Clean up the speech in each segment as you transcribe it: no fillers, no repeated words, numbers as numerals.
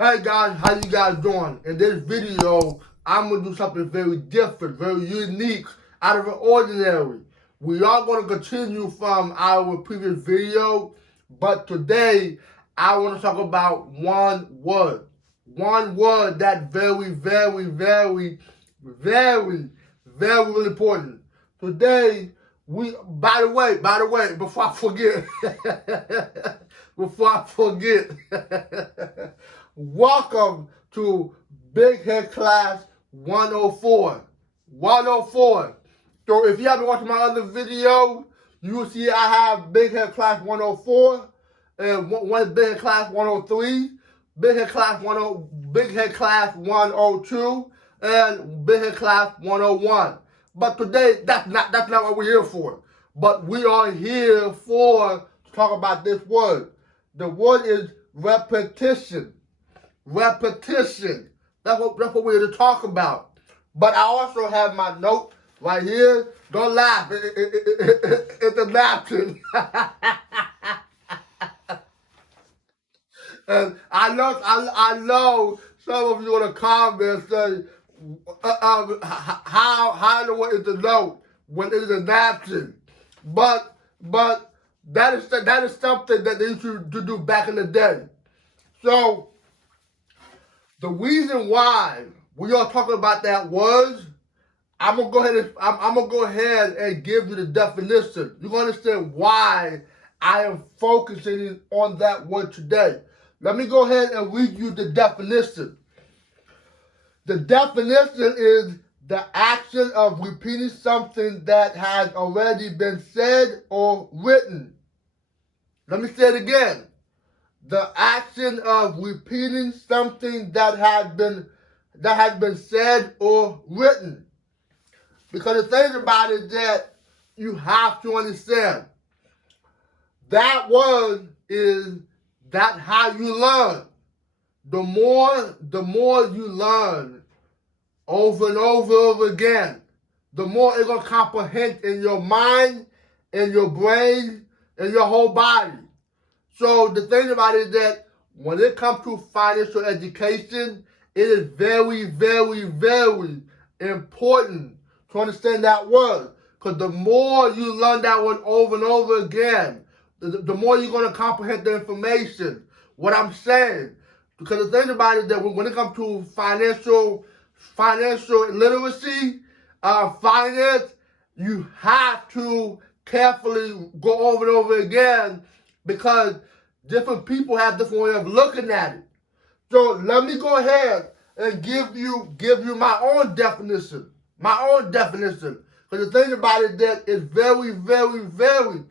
Hey guys, how you guys doing? In this video, I'm going to do something very different, very unique, out of the ordinary. We are going to continue from our previous video, but today I want to talk about one word. One word that's very, very, very, very, very important. Today, by the way, before I forget, welcome to Big Head Class 104. 104. So if you haven't watched my other video, you will see I have Big Head Class 104 and one Big Head Class 103, Big Head Class 102, and Big Head Class 101. But today, that's not what we're here for. But we are here to talk about this word. The word is repetition. Repetition. That's what we're here to talk about. But I also have my note right here. Don't laugh. It's a napkin. And I know some of you in the comments say, how in the way is the note when it's a napkin? But that is something that they used to do back in the day. So the reason why we are talking about that was, I'm gonna go ahead and give you the definition. You're gonna understand why I am focusing on that word today. Let me go ahead and read you the definition. The definition is the action of repeating something that has already been said or written. Let me say it again. The action of repeating something that has been said or written. Because the thing about it is that you have to understand that word is that how you learn. The more you learn over and over again, the more it's gonna comprehend in your mind, in your brain, in your whole body. So the thing about it is that when it comes to financial education, it is very, very, very important to understand that word. Because the more you learn that word over and over again, the more you're going to comprehend the information, what I'm saying. Because the thing about it is that when it comes to financial literacy, finance, you have to carefully go over and over again because different people have different way of looking at it. So let me go ahead and give you my own definition. My own definition. Because the thing about it is that it's very, very, very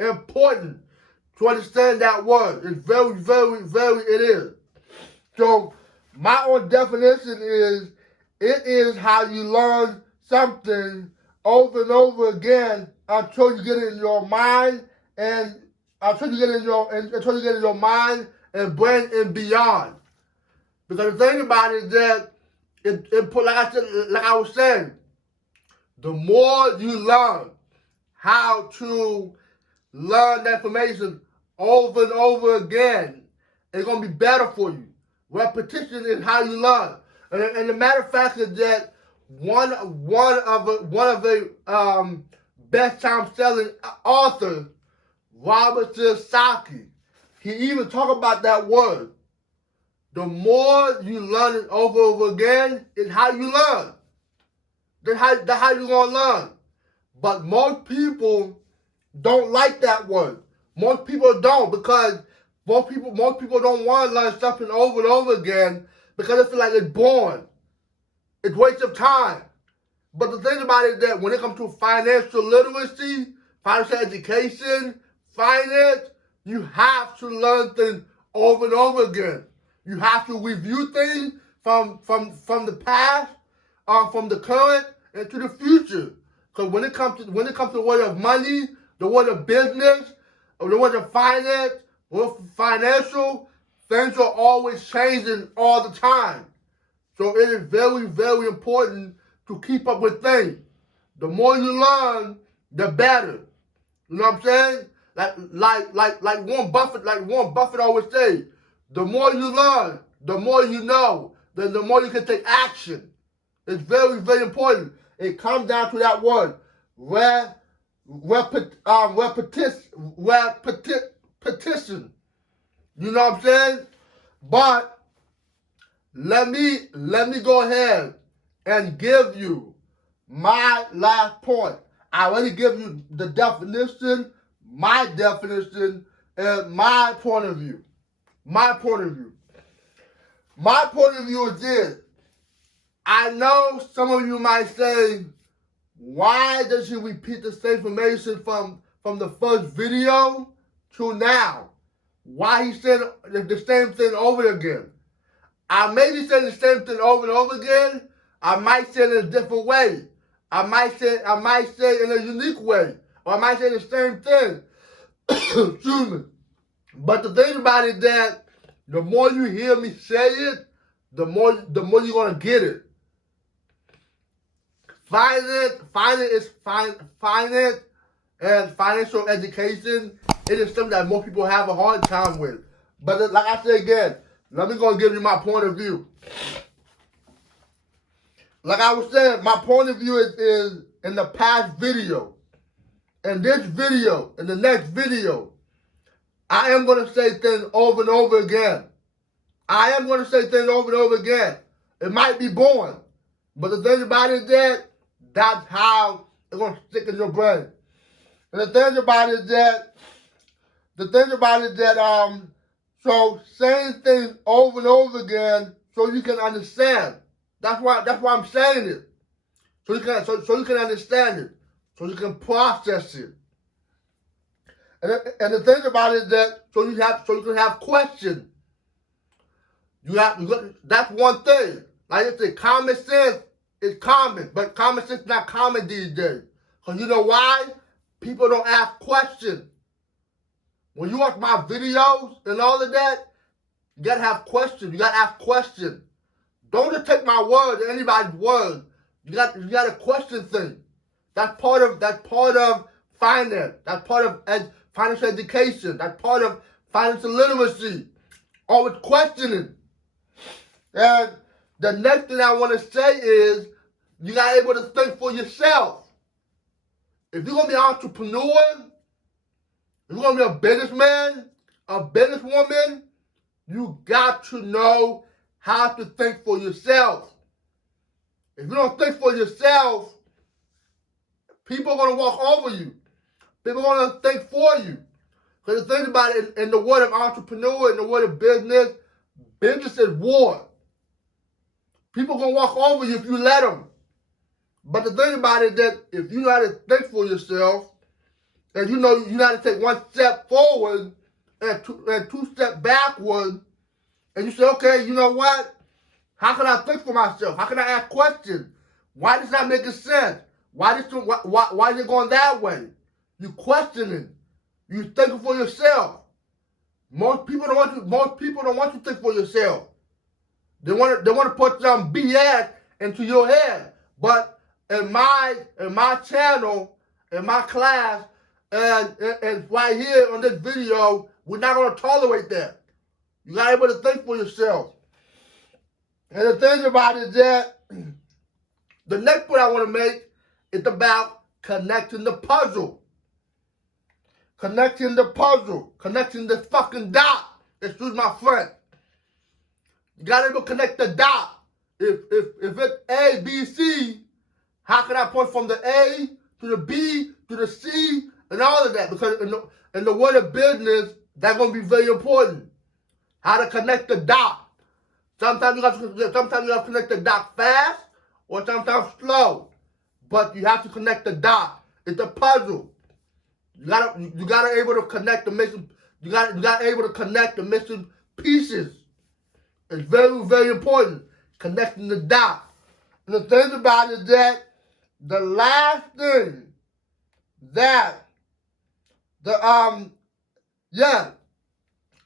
important to understand that word. It's very, very, very, it is. So my own definition is, it is how you learn something over and over again until you get it in your mind and until you get in your mind and brain and beyond. Because the thing about it is that like I was saying, the more you learn how to learn that information over and over again, it's gonna be better for you. Repetition is how you learn. And the matter of fact is that one of the best time selling authors, Robert Kiyosaki, he even talked about that word. The more you learn it over and over again, is how you learn. That's how you're gonna learn. But most people don't like that word. Most people don't, because most people don't want to learn something over and over again because they feel like it's boring. It's a waste of time. But the thing about it is that when it comes to financial literacy, financial education, finance, you have to learn things over and over again. You have to review things from the past, from the current, and to the future. Because when it comes to the word of money, the word of business, or the word of finance, or financial, things are always changing all the time. So it is very, very important to keep up with things. The more you learn, the better. You know what I'm saying? Like Warren Buffett always say, the more you learn, the more you know, then the more you can take action. It's very, very important. It comes down to that word, petition. You know what I'm saying? But let me go ahead and give you my last point. I already give you the definition, my definition, and my point of view. My point of view. My point of view is this. I know some of you might say, why does he repeat the same information from the first video to now? Why he said the same thing over again? I may be saying the same thing over and over again. I might say it in a different way. I might say it in a unique way. Or I might say the same thing. Excuse me. But the thing about it is that the more you hear me say it, the more you're gonna get it. Finance and financial education, it is something that most people have a hard time with. But like I said again, let me go and give you my point of view. Like I was saying, my point of view is in the past video. In this video, in the next video, I am going to say things over and over again. I am going to say things over and over again. It might be boring, but the thing about it is that that's how it's going to stick in your brain. And the thing about it is that, so saying things over and over again so you can understand. That's why I'm saying it. So you can understand it. So you can process it. And the thing about it is that so you can have questions. That's one thing. Like I say, common sense is common, but common sense is not common these days. Because you know why? People don't ask questions. When you watch my videos and all of that, you gotta have questions. You gotta ask questions. Don't just take my word or anybody's word. You gotta question things. That's part of finance. That's part of financial education. That's part of financial literacy. Always questioning. And the next thing I want to say is you gotta be able to think for yourself. If you're gonna be an entrepreneur, if you're gonna be a businessman, a businesswoman, you got to know how to think for yourself. If you don't think for yourself, people are going to walk over you. People are going to think for you. Because the thing about it, in the word of entrepreneur, in the word of business, business is war. People are going to walk over you if you let them. But the thing about it is that if you know how to think for yourself, and you know how to take one step forward and two steps backward, and you say, okay, you know what? How can I think for myself? How can I ask questions? Why does that make sense? Why is it going that way? You questioning. You thinking for yourself. Most people don't want to think for yourself. They want to put some BS into your head. But in my channel, in my class, and right here on this video, we're not going to tolerate that. You got to be able to think for yourself. And the thing about it is that the next point I want to make is about connecting the puzzle. Connecting the puzzle. Connecting the fucking dot. Excuse my French. You got to be able to connect the dot. If it's A, B, C, how can I point from the A to the B to the C and all of that? Because in the world of business, that's going to be very important. How to connect the dot. Sometimes you have to connect the dot fast or sometimes slow. But you have to connect the dot. It's a puzzle. You gotta able to connect the missing. You gotta able to connect the missing pieces. It's very, very important. Connecting the dot. And the thing about it is that the last thing that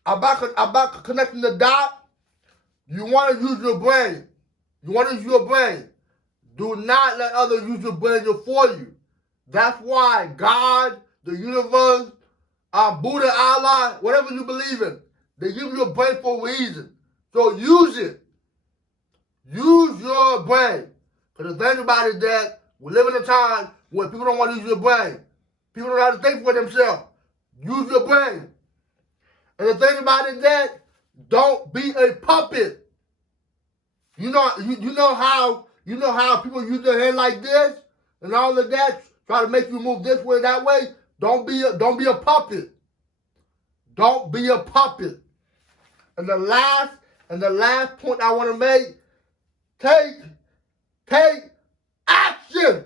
about connecting the dot, you want to use your brain. You want to use your brain. Do not let others use your brain for you. That's why God, the universe, Buddha, Allah, whatever you believe in, they give you a brain for a reason. So use it. Use your brain. Because the thing about it is that we live in a time where people don't want to use your brain. People don't know how to think for themselves. Use your brain. And the thing about it is that don't be a puppet. You know how people use their hand like this and all of that, try to make you move this way, that way. Don't be a puppet. Don't be a puppet. And the last point I want to make, take action.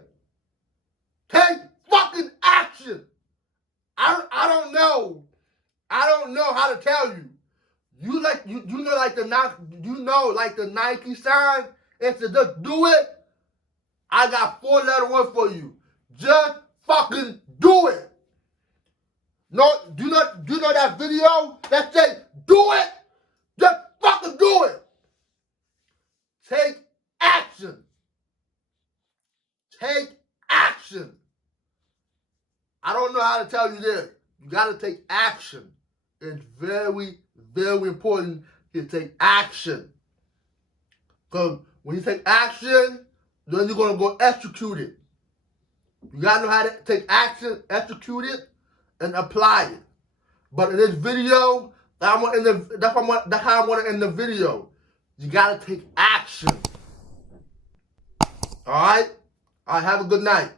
Take fucking action. I don't know how to tell you. You know like the Nike sign? It's to just do it. I got 4-letter word for you. Just fucking do it. No, do you know that video that says do it? Just fucking do it. Take action. Take action. I don't know how to tell you this. You got to take action. It's very, very important to take action. Because when you take action, then you're going to go execute it. You got to know how to take action, execute it, and apply it. But in this video, that's how I want to end the video. You got to take action. All right? All right, have a good night.